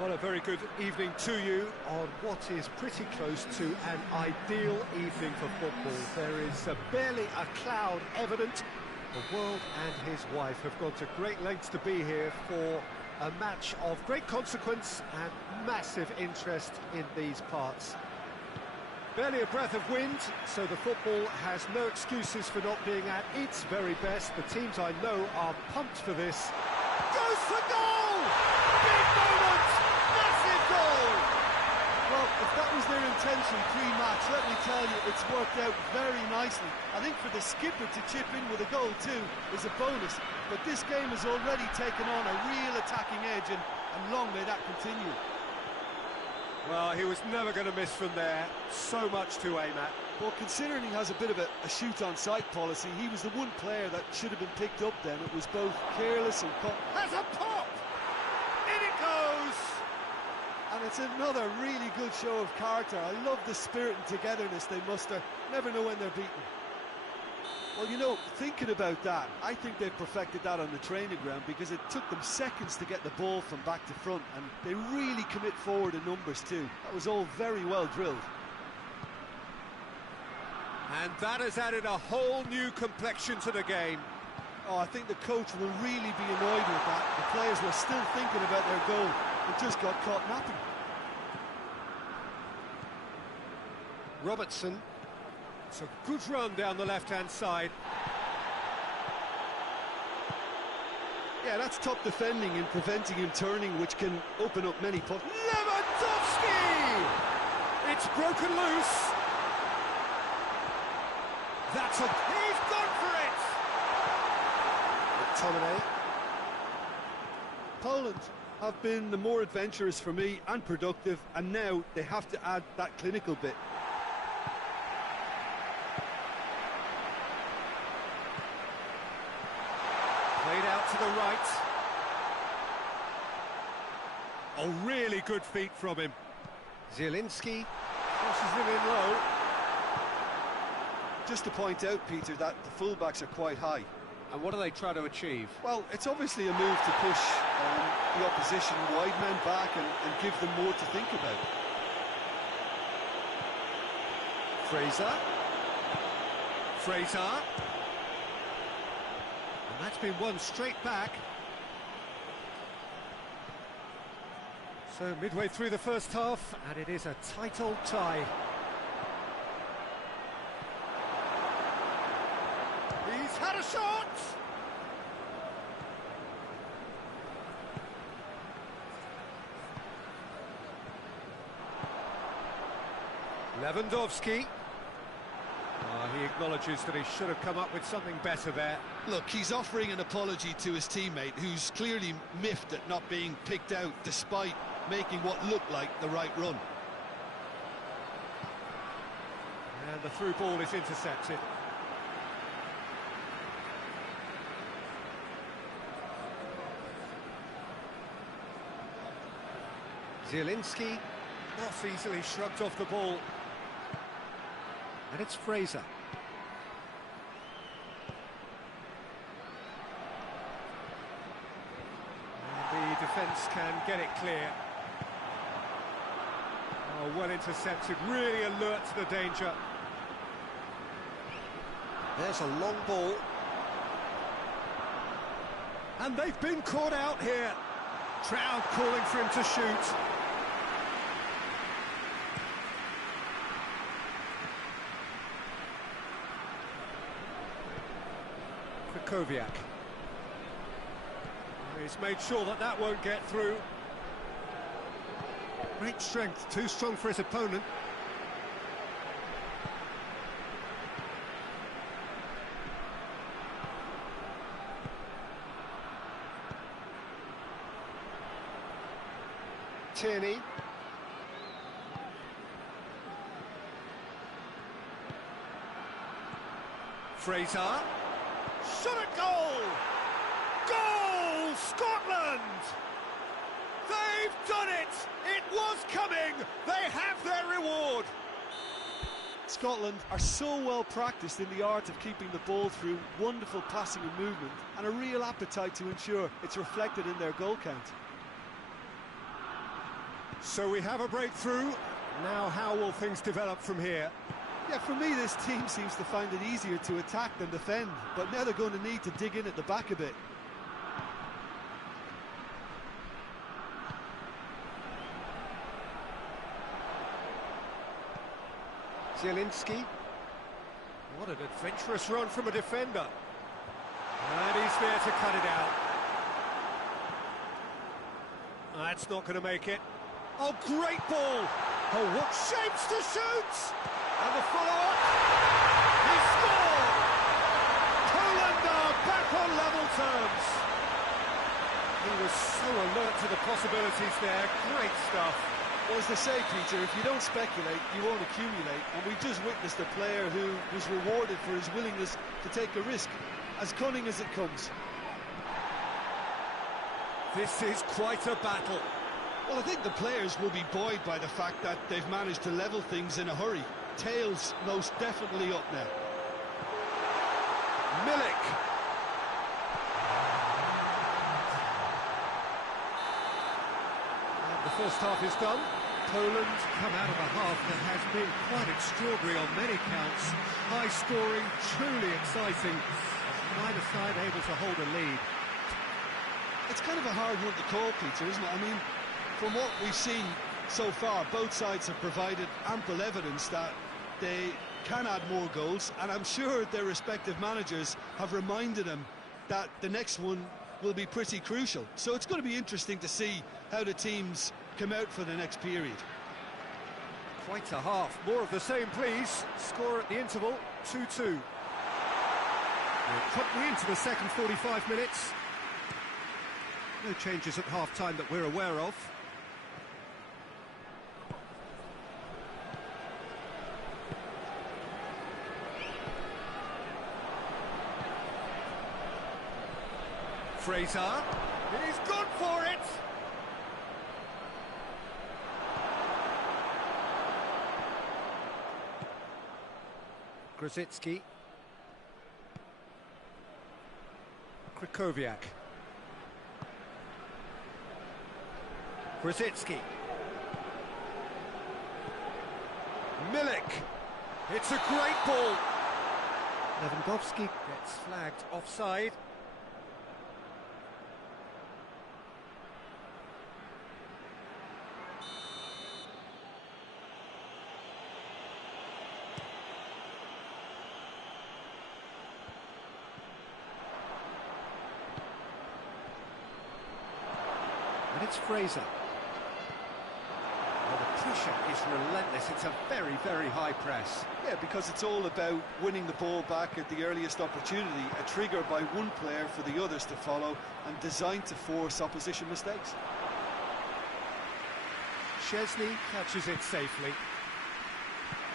Well, a very good evening to you on what is pretty close to an ideal evening for football. There is barely a cloud evident. The world and his wife have gone to great lengths to be here for a match of great consequence and massive interest in these parts. Barely a breath of wind, so the football has no excuses for not being at its very best. The teams I know are pumped for this. Goes for goal! Big moment! Massive goal! Well, if that was their intention pre-match, let me tell you, it's worked out very nicely. I think for the skipper to chip in with a goal too is a bonus, but this game has already taken on a real attacking edge, and long may that continue. Well, he was never going to miss from there. So much to aim at. Well, considering he has a bit of a shoot-on-sight policy, he was the one player that should have been picked up then. It was both careless and has a pop! In it goes! And it's another really good show of character. I love the spirit and togetherness they muster. Never know when they're beaten. Well, you know, thinking about that, I think they've perfected that on the training ground because it took them seconds to get the ball from back to front, and they really commit forward in numbers too. That was all very well drilled. And that has added a whole new complexion to the game. Oh, I think the coach will really be annoyed with that. The players were still thinking about their goal and just got caught napping. Robertson. It's a good run down the left-hand side. Yeah, that's top defending and preventing him turning, which can open up many pots. Lewandowski! It's broken loose. That's a... He's gone for it! McTominay. Poland have been the more adventurous for me and productive, and now they have to add that clinical bit. Played out to the right. Oh, really good feet from him. Zielinski crosses it in low. Just to point out, Peter, that the fullbacks are quite high. And what do they try to achieve? Well, it's obviously a move to push the opposition wide men back and give them more to think about. Fraser. And that's been won straight back. So midway through the first half, and it is a tight old tie. He's had a shot! Lewandowski. He acknowledges that he should have come up with something better there. Look, he's offering an apology to his teammate, who's clearly miffed at not being picked out despite making what looked like the right run. And the through ball is intercepted. Zielinski, not easily shrugged off the ball. And it's Fraser. And the defence can get it clear. Oh, well intercepted, really alert to the danger. There's a long ball. And they've been caught out here. Crowd calling for him to shoot. Koviak. He's made sure that that won't get through. Great strength, too strong for his opponent. Tierney. Fraser. Shot at goal! Goal! Scotland! They've done it! It was coming! They have their reward! Scotland are so well practiced in the art of keeping the ball through wonderful passing and movement, and a real appetite to ensure it's reflected in their goal count. So we have a breakthrough. Now how will things develop from here? Yeah, for me, this team seems to find it easier to attack than defend, but now they're going to need to dig in at the back a bit. Zielinski. What an adventurous run from a defender. And he's there to cut it out. That's not going to make it. Oh, great ball! Oh, what shapes to shoot! And the follow-up. He scored! Poland are back on level terms. He was so alert to the possibilities there. Great stuff. Well, as they say, Peter, if you don't speculate, you won't accumulate. And we've just witnessed a player who was rewarded for his willingness to take a risk, as cunning as it comes. This is quite a battle. Well, I think the players will be buoyed by the fact that they've managed to level things in a hurry. Tails most definitely up now. Milik. And the first half is done. Poland come out of a half that has been quite extraordinary on many counts. High scoring, truly exciting. Neither side able to hold a lead. It's kind of a hard one to call, Peter, isn't it? I mean, from what we've seen so far, both sides have provided ample evidence that they can add more goals, and I'm sure their respective managers have reminded them that the next one will be pretty crucial. So it's going to be interesting to see how the teams come out for the next period. Quite a half. More of the same, please. Score at the interval, 2-2. We're promptly into the second 45 minutes. No changes at half-time that we're aware of. Fraser, and he's gone for it! Grosicki. Krychowiak. Grosicki. Milik. It's a great ball. Lewandowski gets flagged offside. And it's Fraser. Well, the pressure is relentless. It's a very, very high press. Yeah, because it's all about winning the ball back at the earliest opportunity, a trigger by one player for the others to follow, and designed to force opposition mistakes. Szczesny catches it safely.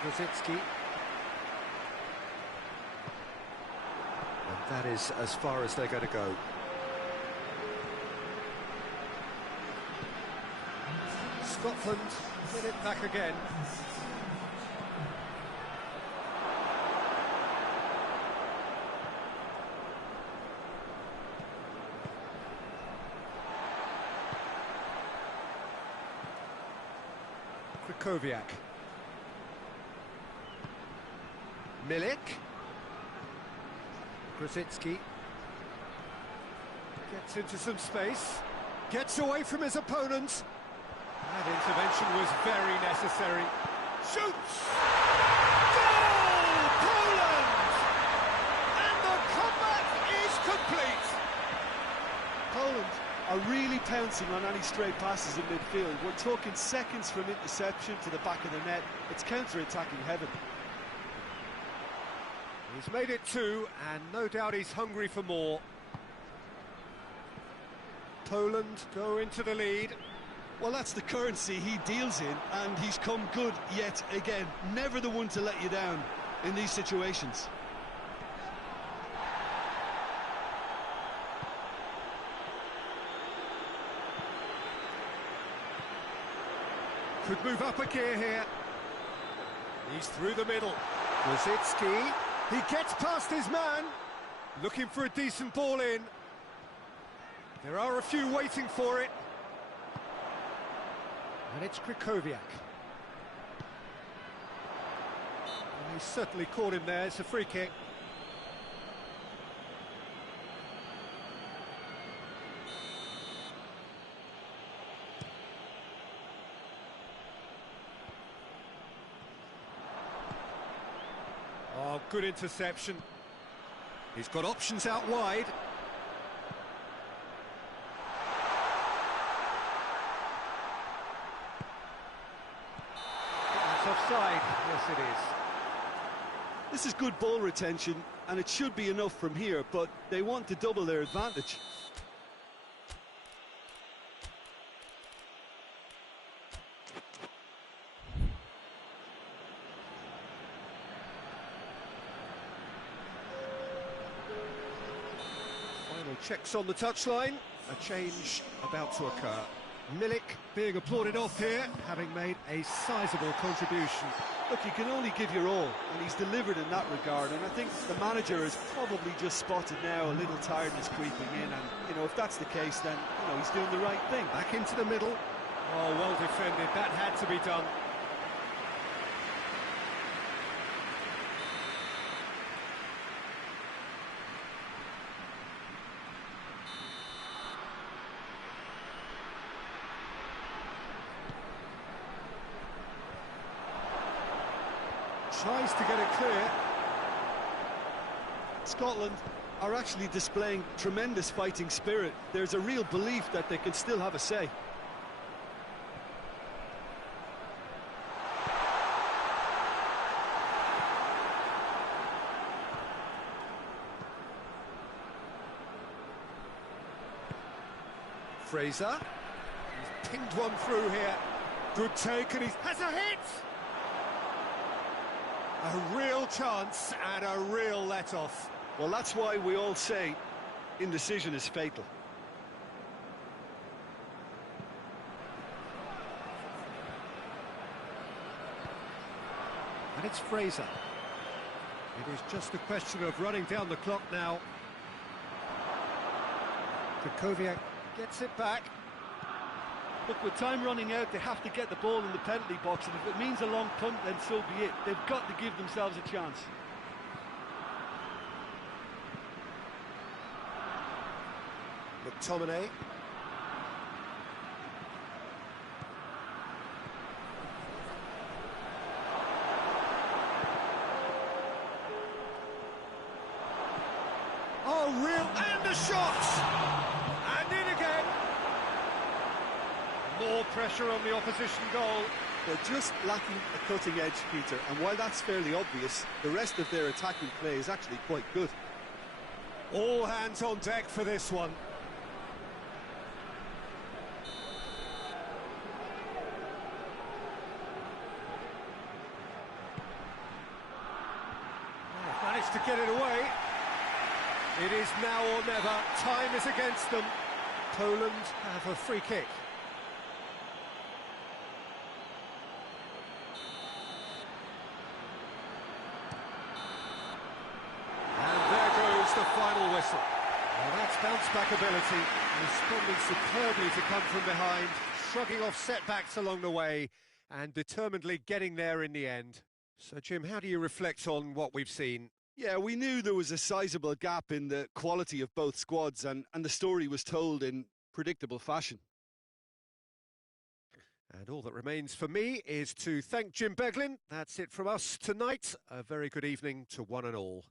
Grosicki. And that is as far as they're going to go. Scotland win it back again. Krychowiak. Milik. Grosicki. Gets into some space. Gets away from his opponent. That intervention was very necessary. Shoots! Goal! Poland! And the comeback is complete! Poland are really pouncing on any stray passes in midfield. We're talking seconds from interception to the back of the net. It's counter-attacking heaven. He's made it two, and no doubt he's hungry for more. Poland go into the lead. Well, that's the currency he deals in, and he's come good yet again. Never the one to let you down in these situations. Could move up a gear here. He's through the middle. Grosicki. He gets past his man. Looking for a decent ball in. There are a few waiting for it. And it's Krychowiak. He certainly caught him there. It's a free kick. Oh, good interception. He's got options out wide. That's offside. Yes, it is. This is good ball retention, and it should be enough from here, but they want to double their advantage. Final checks on the touchline. A change about to occur. Milik being applauded off here, having made a sizable contribution. Look, you can only give your all, and he's delivered in that regard, and I think the manager has probably just spotted now a little tiredness creeping in, and, you know, if that's the case, then, you know, he's doing the right thing. Back into the middle. Oh, well defended. That had to be done. Tries to get it clear. Scotland are actually displaying tremendous fighting spirit. There's a real belief that they can still have a say. Fraser. He's pinged one through here. Good take, and he has a hit! A real chance and a real let-off. Well, that's why we all say indecision is fatal. And it's Fraser. It is just a question of running down the clock now. Krychowiak gets it back. Look, with time running out, they have to get the ball in the penalty box, and if it means a long punt, then so be it. They've got to give themselves a chance. McTominay. Oh, real, and the shot! And in again! More pressure on the opposition goal. They're just lacking a cutting edge, Peter, and while that's fairly obvious, the rest of their attacking play is actually quite good. All hands on deck for this one. Managed to get it away. It is now or never. Time is against them. Poland have a free kick. The final whistle. Well, that's bounce-back ability, responding superbly to come from behind, shrugging off setbacks along the way, and determinedly getting there in the end. So, Jim, how do you reflect on what we've seen? Yeah, we knew there was a sizable gap in the quality of both squads, and the story was told in predictable fashion. And all that remains for me is to thank Jim Beglin. That's it from us tonight. A very good evening to one and all.